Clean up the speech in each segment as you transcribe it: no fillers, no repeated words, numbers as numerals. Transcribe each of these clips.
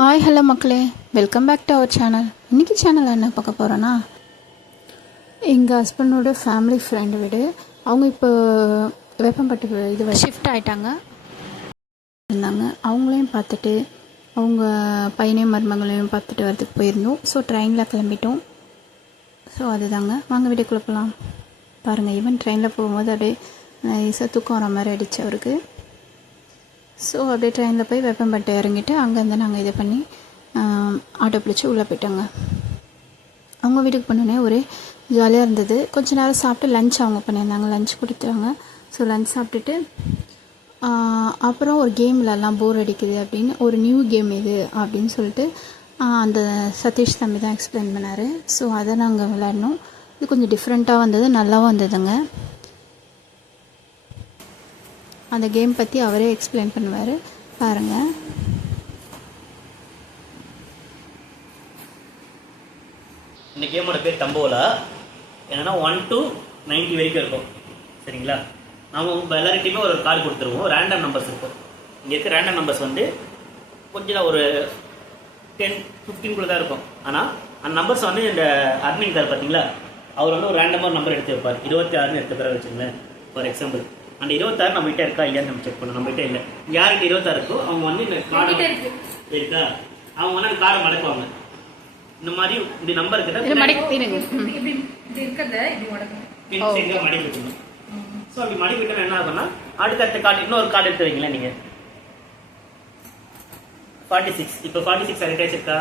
Hi hello மக்களே, welcome back to our channel. இன்றைக்கி சேனலில் என்ன பார்க்க போகிறோன்னா, எங்கள் ஹஸ்பண்டோட ஃபேமிலி ஃப்ரெண்டு வீடு. அவங்க இப்போ வேப்பம்பட்டு இது ஷிஃப்ட் ஆகிட்டாங்க இருந்தாங்க. அவங்களையும் பார்த்துட்டு அவங்க பையனையும் மருமகளையும் பார்த்துட்டு வரதுக்கு போயிருந்தோம். ஸோ ட்ரெயினில் கிளம்பிட்டோம். ஸோ அதுதாங்க, வாங்க வீட்டுக்குள்ளே போகலாம். பாருங்கள், ஈவன் ட்ரெயினில் போகும்போது அப்படியே நைஸாக தூக்கம் வர மாதிரி ஆகிடுச்சு அவருக்கு. ஸோ அப்படியே ட்ரெயினில் போய் வேப்பம்பட்டு இறங்கிட்டு அங்கேருந்து நாங்கள் இதை பண்ணி ஆட்டோ பிடிச்சி உள்ளே போயிட்டோங்க. அவங்க வீட்டுக்கு போனோடனே ஒரே ஜாலியாக இருந்தது. கொஞ்சம் நேரம் சாப்பிட்டு லஞ்ச் அவங்க பண்ணியிருந்தாங்க, லஞ்ச் கொடுத்தாங்க. ஸோ லஞ்ச் சாப்பிட்டுட்டு அப்புறம் ஒரு கேம் விளாட்லாம், போர் அடிக்குது அப்படின்னு, ஒரு நியூ கேம் இது அப்படின்னு சொல்லிட்டு அந்த சதீஷ் தம்பி தான் எக்ஸ்பிளைன் பண்ணார். ஸோ அதை நாங்கள் விளையாடணும். இது கொஞ்சம் டிஃப்ரெண்ட்டாக வந்தது, நல்லாவும் வந்ததுங்க. அந்த கேம் பற்றி அவரே எக்ஸ்பிளைன் பண்ணுவார், பாருங்கள். இந்த கேமோட பேர் தம்போலா. என்னன்னா 1 to 90 வரைக்கும் இருக்கும், சரிங்களா? நம்ம எல்லார்கிட்டையுமே ஒரு கார்டு கொடுத்துருவோம், ரேண்டம் நம்பர்ஸ் இருக்கும். இங்கே இருக்க ரேண்டம் நம்பர்ஸ் வந்து கொஞ்சம் ஒரு 10-15 தான் இருக்கும். ஆனால் அந்த நம்பர்ஸ் வந்து இந்த அட்மின் கார் பார்த்தீங்களா, அவர் வந்து ஒரு ரேண்டமாக நம்பர் எடுத்து வைப்பார். 26 எடுத்துக்கிற வச்சுங்களேன், ஃபார் எக்ஸாம்பிள். அந்த 26 நம்மகிட்ட இருக்கா இல்லையான்னு நம்ம செக் பண்ணணும். நம்மகிட்ட இல்லை, யாருக்கு 26 இருக்கோ அவங்க வந்து இந்த கார்டு இருக்கா, அவங்க வந்து அந்த கார்டை மடக்குவாங்க. இந்த மாதிரி இந்த நம்பர் கிட்ட மடக்கி வச்சுக்கணும். ஸோ அப்படி மடக்கி விட்டா என்ன ஆகும்னா, அடுத்த கார்டு இன்னொரு கார்டு எடுத்து வைங்களேன். நீங்கள் 46, இப்போ 46 அடிட்டாச்சு இருக்கா,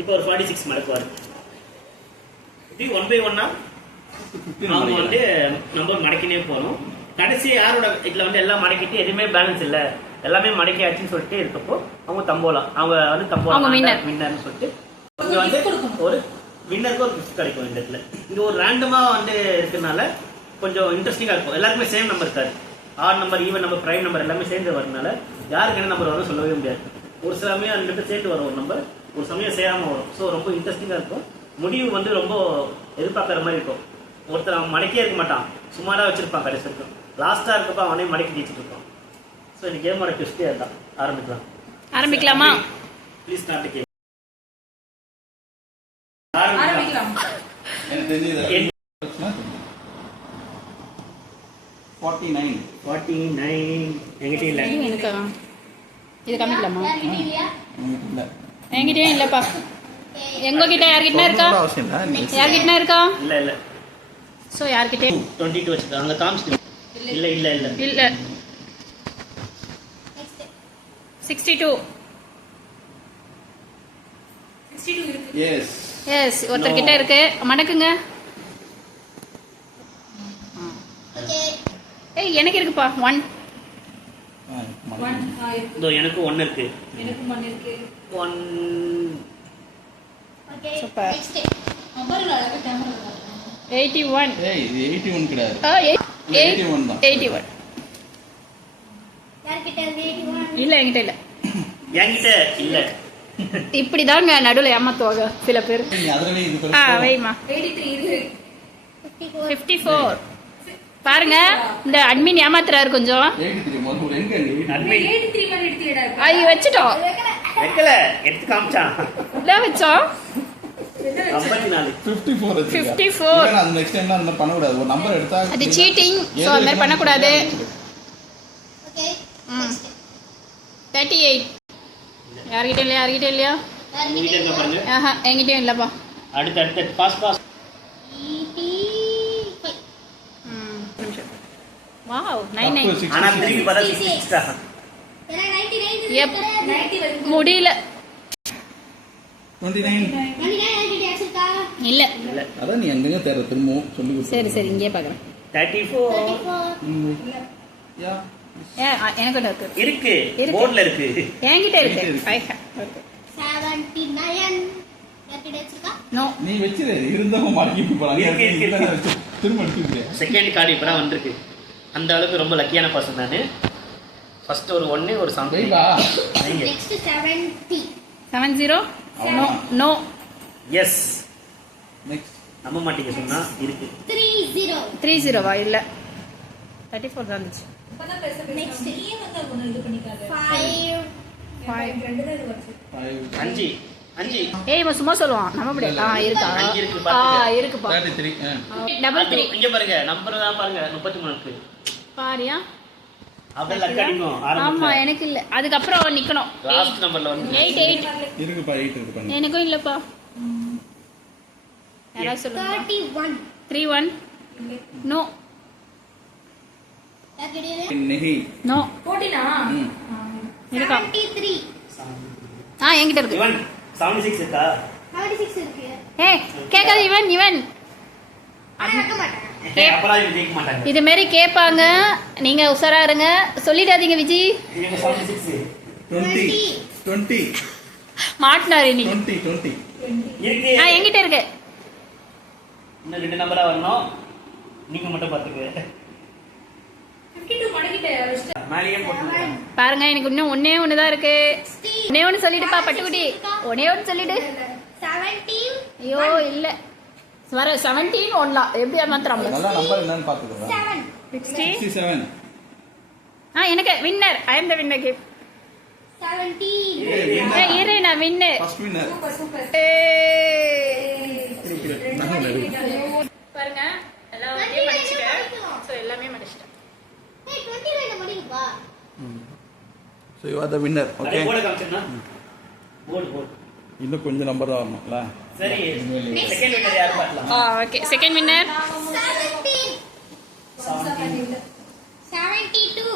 இப்போ ஒரு 46 மடக்குவார். இப்படி 1 by 1 அவங்க வந்து நம்பர் மடக்கினே போகணும். கடைசி யாரோட இதில் வந்து எல்லாம் மடக்கிட்டு எதுவுமே பேலன்ஸ் இல்லை, எல்லாமே மடக்கியாச்சுன்னு சொல்லிட்டு இருக்கப்போ அவங்க தம்போலா, அவங்க வந்து தம்போலா வின்னர்னு சொல்லிட்டு இங்கே வந்து ஒரு வின்னருக்கு ஒரு கிஃப்ட் கிடைக்கும். இந்த இடத்துல இங்கே ஒரு ரேண்டமாக வந்து இருக்கிறதுனால கொஞ்சம் இன்ட்ரெஸ்டிங்காக இருக்கும். எல்லாருக்குமே சேம் நம்பர் இருக்காது. Add number, even number, prime number எல்லாமே சேர்ந்து வரதுனால யாருக்கு என்ன நம்பர் வரும் சொல்லவே முடியாது. ஒரு சமயம் அந்த இடத்துல சேர்த்து வரும் ஒரு நம்பர், ஒரு சமயம் சேராமல் வரும். ஸோ ரொம்ப இன்ட்ரெஸ்டிங்காக இருக்கும். முடிவு வந்து ரொம்ப எதிர்பார்க்குற மாதிரி இருக்கும். ஒருத்தர் அவன் மடக்கே இருக்க மாட்டான், சும்மா தான் வச்சிருப்பான். கடைசி இருக்கும் லாஸ்ட்டாக இருக்கப்போ அவனே மடக்கி ஜெயிச்சுட்டு இருப்பான். ஸோ இந்த கேமோட ட்விஸ்டே அதுதான். ஆரம்பிக்கலாமா? Please start game. ஆரம்பிக்கலாம். 49 என்கிட்ட இல்லை. இது காமிக்கலாமா? என்கிட்டயும் இல்லைப்பா. எங்ககிட்ட யார்கிட்ட இருக்கா? யார்கிட்ட இருக்கா? இல்லை இல்லை. ஸோ யார்கிட்ட 22 வச்சுருக்காங்க. அங்கே காமிச்சிட்டு இல்லை இல்லை இல்லை இல்லை 62. எஸ் ஒருத்தர்கிட்ட இருக்கு, மடக்குங்க. ஏய் எனக்கு இருக்குப்பா 1. இதோ எனக்கு 1 இருக்கு. 1. சூப்பர். 81. ஏய் இது 81 கிடையாது. 81 தான். 81. யார்கிட்ட 81? இல்ல என்கிட்ட இல்ல. என்கிட்ட இல்ல. இப்படி தாங்க நடுவுல ஏமாத்துவாங்க சில பேர். நீ அதவே இது பண்ணு. வைமா. 83 இருக்கு. 54. பாருங்க, இந்த அட்மின் ஏமாத்துறாரு கொஞ்சம். 83 முதல்ல எங்க அட்மின் 83 மாதிரி எடுத்துடா. ஐ வச்சிட்டோம். வைக்கல, எடுத்து காமிச்சான். இல்ல வச்சோம். 54. 54 இல்ல அந்த நெக்ஸ்ட் டைம்ல அந்த பண்ண கூடாது. ஒரு நம்பர் எடுத்தா அது சீட்டிங். சோ அந்த மாதிரி பண்ண கூடாது. ஓகே. 38. யார்கிட்ட இல்லையா? நீங்க இருக்க பாருங்க. ஆஹா என்கிட்டயும் இல்லப்பா. அடுத்து பாஸ் 85. வாவ் 99. ஆனா திருப்பி பார்த்தா 66 தான். ஏனா 99 வருது. முடியல. 29 யார்கிட்ட யார்கிட்ட இல்ல இல்ல. அதான் நீ எங்கங்க தேட திரும்பவும் சொல்லி கொடு. சரி இங்கே பார்க்கறேன். 34 யா எனக்கு இருக்கு, போர்ட்ல இருக்கு. என்கிட்ட இருக்கு. 5 ஓகே. 79 யார்கிட்ட வச்சிருக்கா? நோ நீ வெச்சிரு, இருந்தவங்க மார்க்கிட்டு போறாங்க. திரும்ப எடுத்துக்கே. செகண்ட் கார்டு இப்பதான் வந்திருக்கு. அந்த அளவுக்கு ரொம்ப லக்கியான பர்சன் நானு. ஃபர்ஸ்ட் ஒரு 1 ஒரு சாம்பி. வா நெக்ஸ்ட் 70. 70. No S. நெக்ஸ்ட் நம்ப மாட்டீங்க சொன்னா இருக்கு. 30. வா இல்ல 34 தான் இருந்துச்சு. நெக்ஸ்ட் 5. அஞ்சு அஞ்சு ஏய் இவன் சும்மா சொல்லுவான் நம்ம அப்படி இருக்கா அஞ்சு இருக்கு, பாத்துக்க. இருக்குப்பா 33 டபுள் த்ரீ இங்க பாருங்க நம்பர் தான் பாருங்க 33 இருக்கு. பாரியா அப்படியே லக் அடிக்கும் ஆமா ஆரம்பத்துல எனக்கு இல்ல அதுக்கப்புறம் நிக்கணும் லாஸ்ட் நம்பர்ல வந்து 8 8 இருக்குப்பா 8 இருக்கு பாருங்க. எனக்கும் இல்லப்பா யாராவது சொல்லுங்க 31 3 1 நோ யார்கிட்ட நெஹி நோ ம். இருக்கா 73 என்கிட்ட இருக்கு இவன் 76 இருக்கா 76 இருக்கு ஏய் கேட்காது இவன் ஆனா வைக்க மாட்டேன் அப்பலாம் இவன் ஜெயிக்க மாட்டாங்க. இது மாதிரி கேட்பாங்க நீங்க உஷாரா இருங்க சொல்லிடாதீங்க விஜி இவங்க 76 20 20 மாட்டினாரு நீ 20 20 இருக்கு. என்கிட்ட இருக்கு இன்னும் 2 நம்பரா வரணும். நீங்க மட்டும் பாத்துக்க. மேலேயே போட்டுருக்கேன். பாருங்க எனக்கு இன்னும் ஒண்ணே தான் இருக்கு ஒண்ணே ஒண்ணு சொல்லிடுப்பா பட்டுக்குட்டி ஒண்ணே ஒண்ணு சொல்லிடு 17 ஐயோ இல்ல வர 17 ஒண்ணலாம் எப்படி மாத்திராமல நல்லா நம்பர் என்னன்னு பாத்துக்கோங்க. 7 60 67 எனக்கு winner I am the winner gift 17 இரு நான் வின்னர் ஃபர்ஸ்ட் வின்னர் பாருங்க எல்லாத்தையும் படிச்சிட்டேன் சோ எல்லாமே படிச்சிட்டேன் ஏய் 29 முடியுப்பா so you are the winner okay அப்படியே போட காமிச்சேன்னா போடு இன்னும் கொஞ்சம் நம்பர் தான் வரணும்ல. சரி செகண்ட் வின்னர் யார் பார்க்கலாம். ஓகே செகண்ட் வின்னர் 72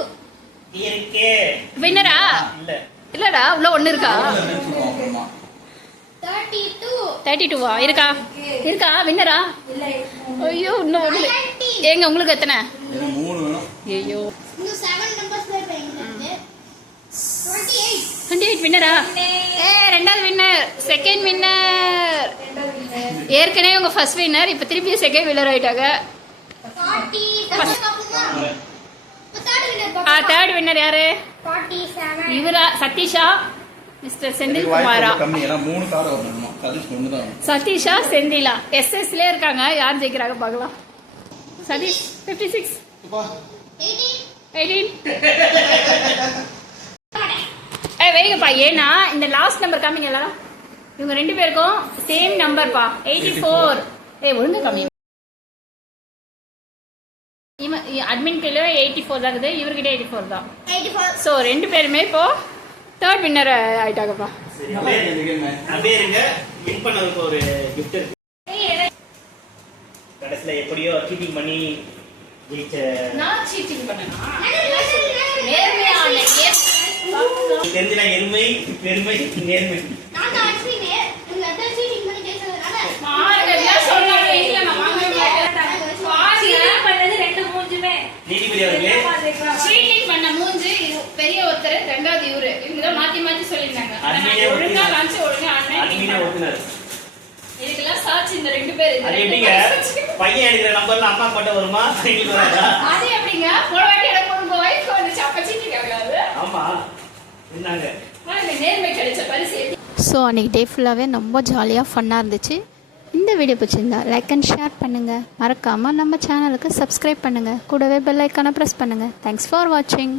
இருக்கே வின்னரா இல்ல இல்லடா உள்ள ஒண்ணு இருக்கா அப்புறமா 32 32வா இருக்கா வின்னரா ஐயோ இன்னும் ஒண்ணு ஏங்க உங்களுக்கு எத்தனை எனக்கு 3 வேணும். ஐயோ இன்னும் 7 நம்பர்ஸ் தான் இருக்கு 28 28 வின்னரா ரெண்டாவது வின்னர் செகண்ட் வின்னர் ஏற்கனவே உங்க ஃபர்ஸ்ட் வின்னர் இப்போ திருப்பி செகண்ட் வின்னர் ஆயிட்டாங்க 40 பாப்போமா தேர்ட் வின்னர் யாரு 47 இவரா சதீஷா மிஸ்டர் செந்தில் எனக்கு வாய்ப்பு குமாரா ரொம்ப கம்மி ஏன்னா 3 கார்டு வரணுமா. சதீஷ் ஒன்று தான் வரணும். சதீஷா செந்திலா எஸ்எஸ்ல இருக்காங்க யார் ஜெயிக்கிறாங்க பார்க்கலாம் சதீஷ் 56 18 18 வைங்கப்பா ஏன்னா இந்த லாஸ்ட் நம்பர் காமிங்களா இவங்க ரெண்டு பேருக்கும் சேம் நம்பர்ப்பா 84 ஒழுங்கு காமி அட்மின் கிட்ட 84 தான் இருக்குது இவர்கிட்ட 84 தான் 84 ஸோ ரெண்டு பேருமே இப்போ தேர்ட் வின்னர் ஆயிட்டாங்கப்பா சரி அப்படியே இருங்க. வின் பண்ணதுக்கு ஒரு gift இருக்கு. கடைசியில எப்படியோ சீட்டிங் பண்ணி ஜெயிச்ச நான் சீட்டிங் பண்ணேனா தெரிஞ்சுனா எருமை பெருமை நேர்மை. நான் தான் அஸ்வினே உங்க அதான் சீட்டிங் பண்ணி ஜெயிச்சதுனால நீதிபதி அவர்களே சீட்டிங் பண்ண மூஞ்சி பெரிய ஒருத்தர் ரெண்டாவது இவரு இவங்க தான் மாத்தி சொல்லிருந்தாங்க அட்மினே ஒழுங்கா காமிச்சு ஒழுங்கா அட்மினே ஆனேன் ஒத்துனாரு. இதுக்கெல்லாம் சாட்சி இந்த ரெண்டு பேர் அது எப்படிங்க பையன் எடுக்கிற நம்பர்ல அம்மா மட்டும் வருமா எங்களுக்கு வராதா? அது எப்படிங்க போன வாட்டி எனக்கு உங்க வைஃப் வந்துச்சு அப்ப சீட்டிங் ஆகாது ஆமா இருந்தாங்க. நேர்மை கிடைச்ச பரிசு ஸோ அன்றைக்கி டே ஃபுல்லாகவே ரொம்ப ஜாலியாக ஃபன்னாக இருந்துச்சு. இந்த வீடியோ பிடிச்சிருந்தா லைக் அண்ட் ஷேர் பண்ணுங்கள். மறக்காமல் நம்ம சேனலுக்கு சப்ஸ்கிரைப் பண்ணுங்கள். கூடவே பெல் ஐக்கானை ப்ரெஸ் பண்ணுங்கள். தேங்க்ஸ் ஃபார் வாட்சிங்.